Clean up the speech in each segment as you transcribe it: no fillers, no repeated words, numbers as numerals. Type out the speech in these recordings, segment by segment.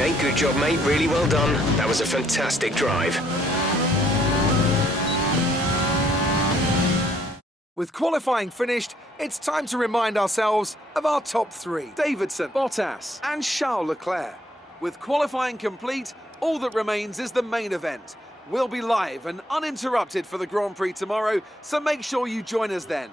Okay, good job, mate. Really well done. That was a fantastic drive. With qualifying finished, it's time to remind ourselves of our top three: Davidson, Bottas and Charles Leclerc. With qualifying complete, all that remains is the main event. We'll be live and uninterrupted for the Grand Prix tomorrow, so make sure you join us then.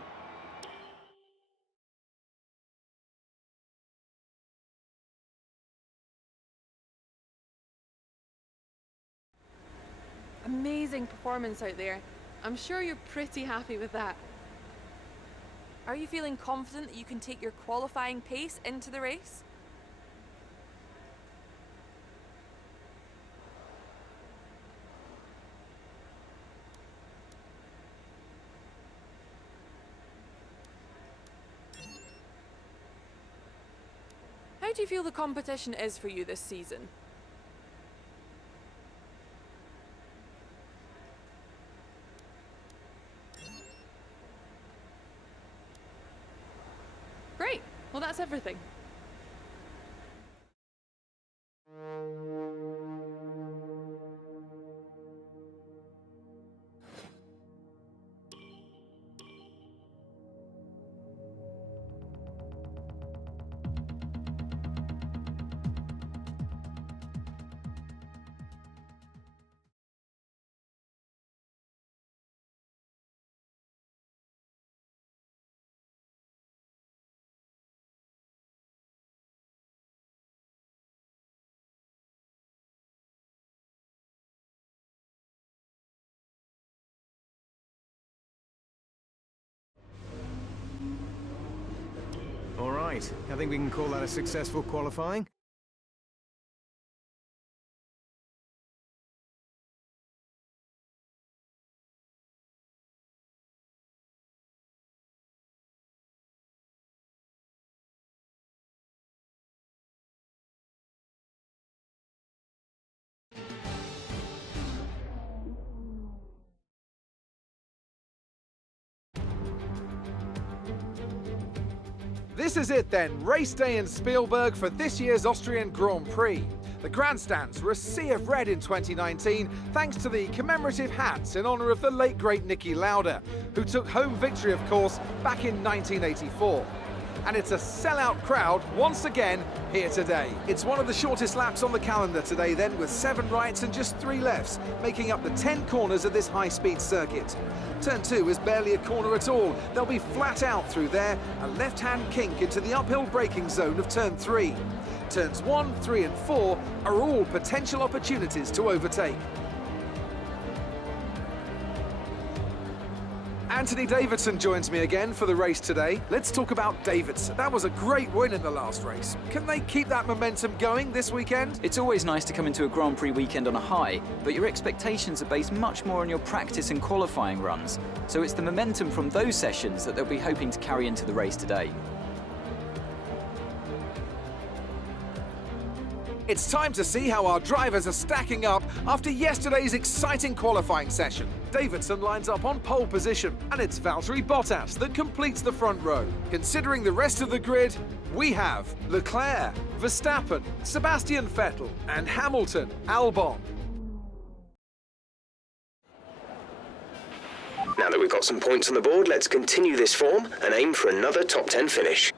Amazing performance out there. I'm sure you're pretty happy with that. Are you feeling confident that you can take your qualifying pace into the race? How do you feel the competition is for you this season? Great. Well, that's everything. All right, I think we can call that a successful qualifying. This is it then, race day in Spielberg for this year's Austrian Grand Prix. The grandstands were a sea of red in 2019 thanks to the commemorative hats in honour of the late great Niki Lauda, who took home victory of course back in 1984. And it's a sellout crowd once again here today. It's one of the shortest laps on the calendar today then, with 7 rights and just 3 lefts, making up the 10 corners of this high-speed circuit. Turn 2 is barely a corner at all. They'll be flat out through there, a left-hand kink into the uphill braking zone of turn 3. Turns 1, 3 and 4 are all potential opportunities to overtake. Anthony Davidson joins me again for the race today. Let's talk about Davidson. That was a great win in the last race. Can they keep that momentum going this weekend? It's always nice to come into a Grand Prix weekend on a high, but your expectations are based much more on your practice and qualifying runs. So it's the momentum from those sessions that they'll be hoping to carry into the race today. It's time to see how our drivers are stacking up after yesterday's exciting qualifying session. Davidson lines up on pole position, and it's Valtteri Bottas that completes the front row. Considering the rest of the grid, we have Leclerc, Verstappen, Sebastian Vettel, and Hamilton, Albon. Now that we've got some points on the board, let's continue this form and aim for another top 10 finish.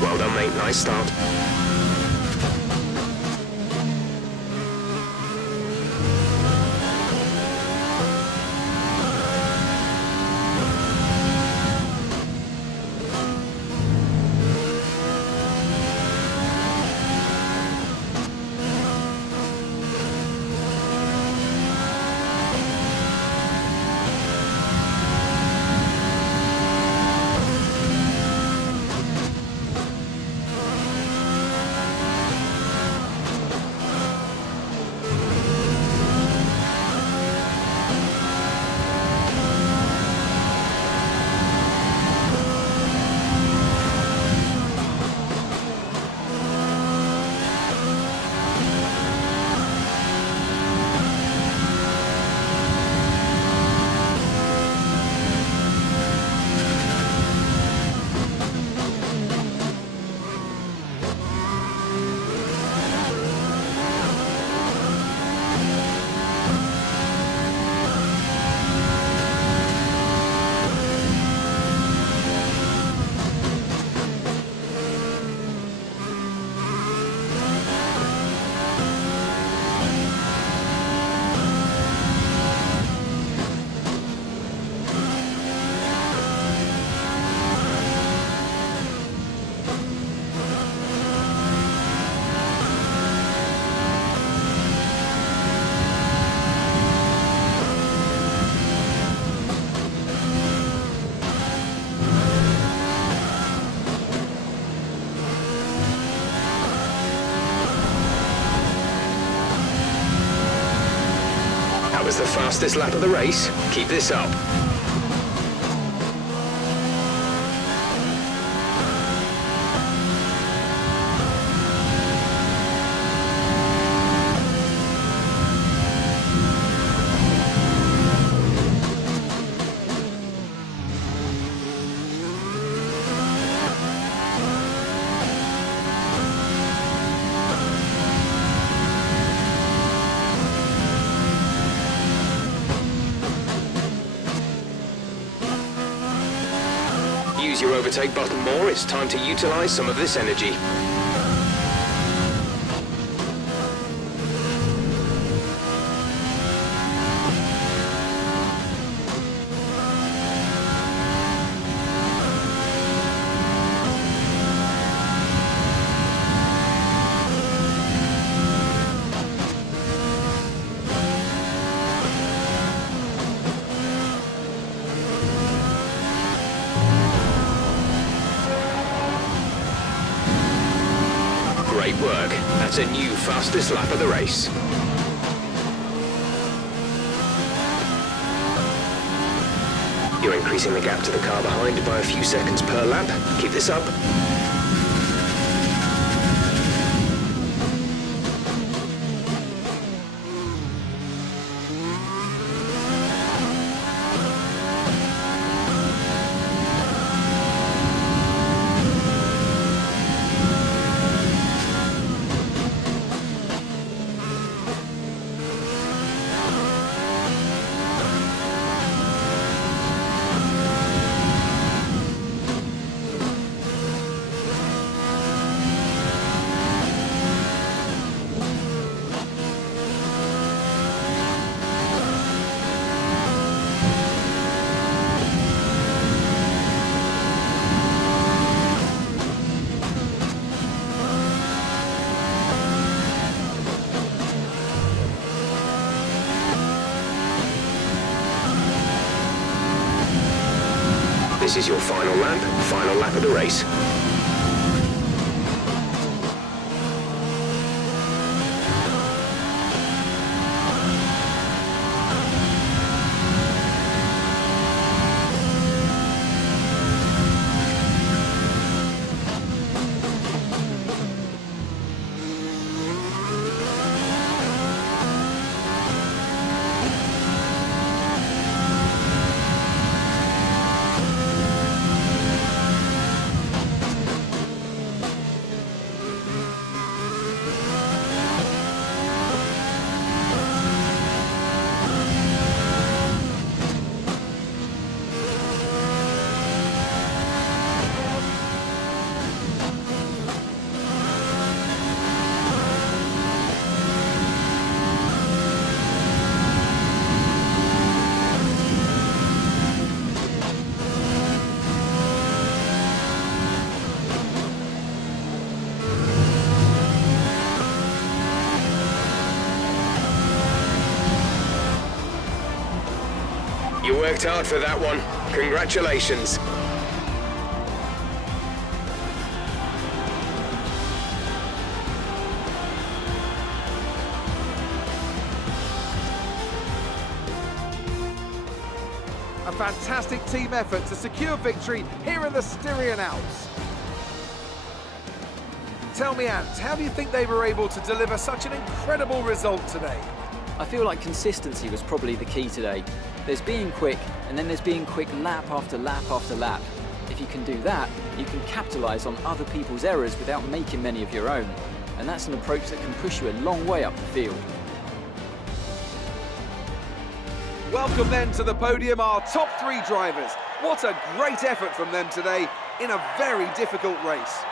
Well done, mate. Nice start. the fastest lap of the race. Keep this up. Use your overtake button more, it's time to utilize some of this energy. Great work. That's a new fastest lap of the race. You're increasing the gap to the car behind by a few seconds per lap. Keep this up. This is your final lap of the race. You worked hard for that one. Congratulations. A fantastic team effort to secure victory here in the Styrian Alps. Tell me, Ant, how do you think they were able to deliver such an incredible result today? I feel like consistency was probably the key today. There's being quick, and then there's being quick lap after lap after lap. If you can do that, you can capitalise on other people's errors without making many of your own. And that's an approach that can push you a long way up the field. Welcome then to the podium, our top three drivers. What a great effort from them today in a very difficult race.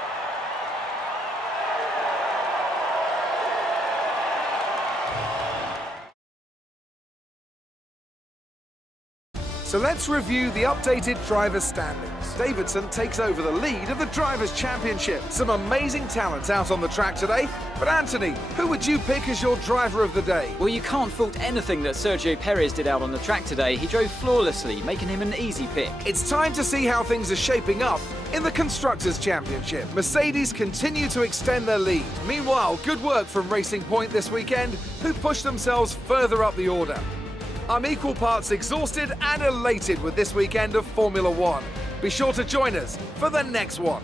So let's review the updated drivers' standings. 𝔇𝙀𝔬𝔳 takes over the lead of the Drivers' Championship. Some amazing talent out on the track today. But Anthony, who would you pick as your driver of the day? Well, you can't fault anything that 𝙍𝙀𝘼 did out on the track today. He drove flawlessly, making him an easy pick. It's time to see how things are shaping up in the Constructors' Championship. Mercedes continue to extend their lead. Meanwhile, good work from Racing Point this weekend, who pushed themselves further up the order. I'm equal parts exhausted and elated with this weekend of Formula One. Be sure to join us for the next one.